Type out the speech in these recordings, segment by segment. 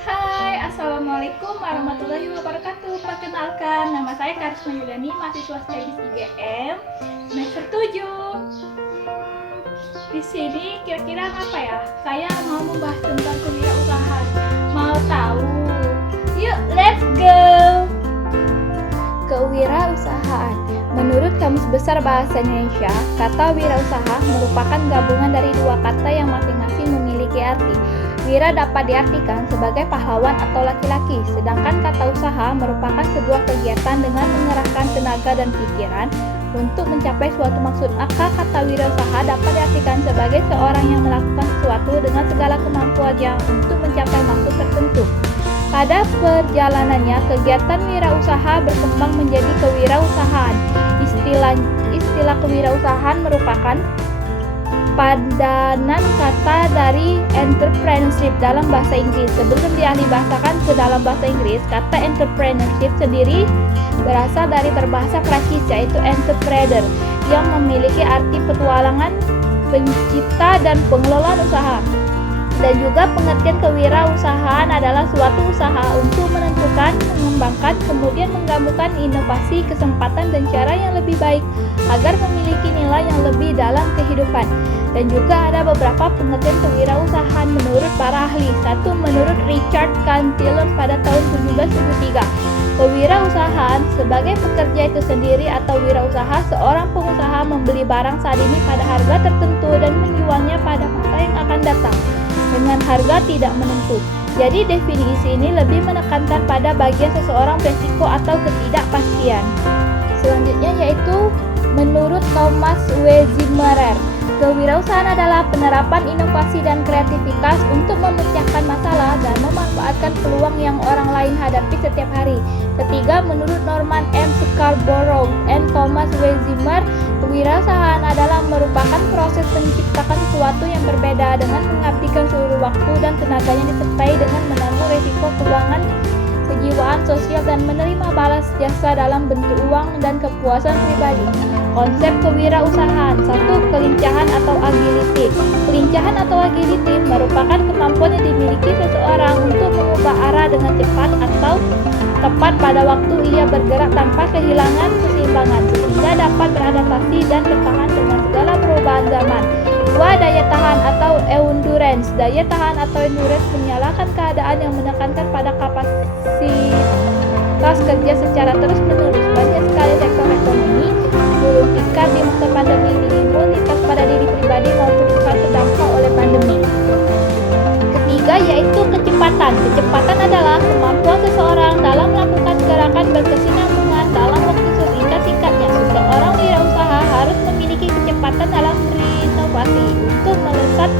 Hai, Assalamualaikum warahmatullahi wabarakatuh. Perkenalkan, nama saya Karisma Yudani, mahasiswa STEBIS IGM semester 7. Di sini kira-kira apa ya? Saya mau membahas tentang kewirausahaan. Mau tahu? Yuk, let's go! Kewirausahaan. Menurut Kamus Besar Bahasa Indonesia, kata wirausaha merupakan gabungan dari dua kata yang masing-masing memiliki arti. Wira dapat diartikan sebagai pahlawan atau laki-laki, sedangkan kata usaha merupakan sebuah kegiatan dengan mengerahkan tenaga dan pikiran untuk mencapai suatu maksud. Maka kata wirausaha dapat diartikan sebagai seorang yang melakukan sesuatu dengan segala kemampuannya untuk mencapai maksud tertentu. Pada perjalanannya, kegiatan wirausaha berkembang menjadi kewirausahaan. Istilah kewirausahaan merupakan padanan kata dari entrepreneurship dalam bahasa Inggris. Sebelum dialihbahasakan ke dalam bahasa Inggris, kata entrepreneurship sendiri berasal dari berbahasa Prancis, yaitu entrepreneur, yang memiliki arti petualangan, pencipta, dan pengelolaan usaha. Dan juga pengertian kewirausahaan adalah suatu usaha untuk menentukan, mengembangkan, kemudian menggabungkan inovasi, kesempatan, dan cara yang lebih baik agar memiliki nilai yang lebih dalam kehidupan. Dan juga ada beberapa pengertian kewirausahaan menurut para ahli. Satu, menurut Richard Cantillon pada tahun 1773. Kewirausahaan sebagai pekerja itu sendiri atau wirausaha, seorang pengusaha membeli barang saat ini pada harga tertentu dan menjualnya pada masa yang akan datang dengan harga tidak menentu. Jadi definisi ini lebih menekankan pada bagian seseorang resiko atau ketidakpastian. Selanjutnya yaitu menurut Thomas W. Zimmerer, kewirausahaan adalah penerapan inovasi dan kreativitas untuk memecahkan masalah dan memanfaatkan peluang yang orang lain hadapi setiap hari. Ketiga, menurut Norman M. Scarborough and Thomas W. Zimmer, kewirausahaan adalah merupakan proses menciptakan sesuatu yang berbeda dengan mengabdikan seluruh waktu dan tenaganya disertai dengan menanggung resiko keuangan, kejiwaan, sosial, dan menerima balas jasa dalam bentuk uang dan kepuasan pribadi. Konsep kewirausahaan. Satu, kelincahan atau agility. Kelincahan atau agility merupakan kemampuan yang dimiliki seseorang untuk mengubah arah dengan cepat atau tepat pada waktu ia bergerak tanpa kehilangan keseimbangan, sehingga dapat beradaptasi dan bertahan dengan segala perubahan zaman. Dua, daya tahan atau endurance. Daya tahan atau endurance menyalahkan keadaan yang menekankan pada kapasitas kerja secara terus-menerus. Banyak sekali sektor ekonomi gulung tikar di masa pandemi ini, imunitas pada diri pribadi maupun usaha terdampak oleh pandemi. Ketiga yaitu kecepatan. Kecepatan adalah kemampuan seseorang dalam melakukan gerakan berkesinambungan dalam waktu sesingkat-singkatnya. Seseorang wirausaha harus memiliki kecepatan dalam berinovasi untuk melesat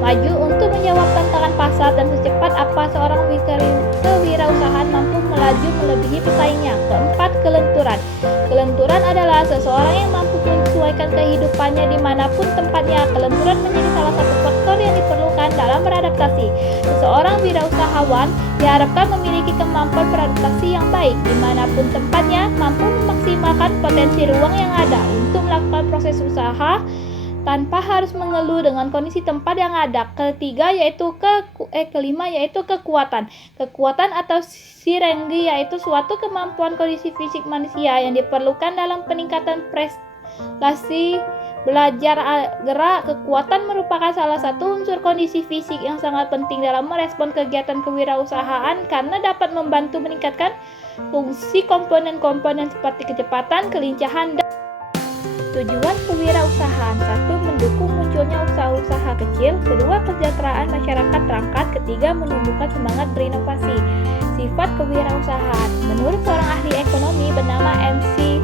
maju untuk menjawab tantangan pasar dan secepat apa seorang kewirausahaan mampu melaju melebihi pesaingnya. Keempat, kelenturan. Kelenturan adalah seseorang yang mampu menyesuaikan kehidupannya dimanapun tempatnya. Kelenturan menjadi salah satu faktor yang diperlukan dalam beradaptasi. Seseorang wirausahawan diharapkan memiliki kemampuan beradaptasi yang baik dimanapun tempatnya, mampu memaksimalkan potensi ruang yang ada untuk melakukan proses usaha tanpa harus mengeluh dengan kondisi tempat yang ada. Kelima yaitu kekuatan. Kekuatan atau sinergi yaitu suatu kemampuan kondisi fisik manusia yang diperlukan dalam peningkatan prestasi belajar gerak. Kekuatan merupakan salah satu unsur kondisi fisik yang sangat penting dalam merespon kegiatan kewirausahaan karena dapat membantu meningkatkan fungsi komponen-komponen seperti kecepatan, kelincahan, dan tujuan kewirausahaan. Satu, mendukung munculnya usaha-usaha kecil. Kedua, kesejahteraan masyarakat terangkat. Ketiga, menumbuhkan semangat berinovasi. Sifat kewirausahaan. Menurut seorang ahli ekonomi bernama M.C.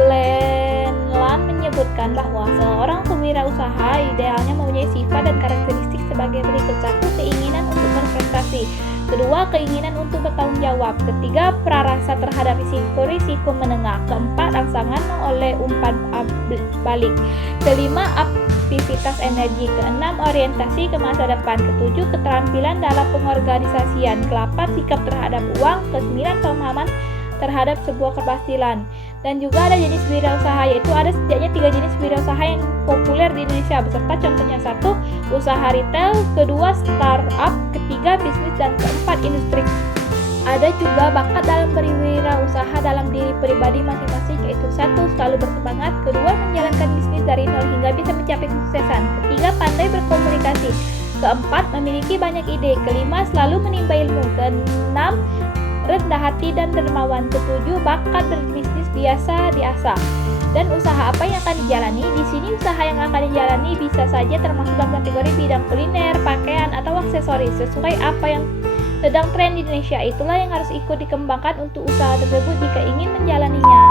Glenland menyebutkan bahwa seorang kewirausaha idealnya mempunyai sifat dan karakteristik sebagai berikut. Satu, keinginan untuk berprestasi. Kedua, keinginan untuk bertanggung jawab. Ketiga, prarasa terhadap risiko menengah. Keempat, rangsangan oleh umpan balik. Kelima, aktivitas energi. Keenam, orientasi ke masa depan. Ketujuh, keterampilan dalam pengorganisasian. Kelapan, sikap terhadap uang. Kesembilan, pemahaman terhadap sebuah keberhasilan. Dan juga ada jenis wirausaha, yaitu ada setidaknya 3 jenis wirausaha yang populer di Indonesia beserta contohnya: 1. Usaha retail, 2. Startup, 3. Bisnis, dan 4. Industri. Ada juga bakat dalam berwirausaha dalam diri pribadi masing-masing, yaitu 1. Selalu bersemangat, 2. Menjalankan bisnis dari nol hingga bisa mencapai kesuksesan, 3. Pandai berkomunikasi, 4. Memiliki banyak ide, 5. Selalu menimba ilmu, 6. Rendah hati dan dermawan, 7. Bakat berbisnis biasa diasah. Dan usaha apa yang akan dijalani? Di sini usaha yang akan dijalani bisa saja termasuk dalam kategori bidang kuliner, pakaian, atau aksesoris sesuai apa yang sedang tren di Indonesia. Itulah yang harus ikut dikembangkan untuk usaha tersebut jika ingin menjalaninya.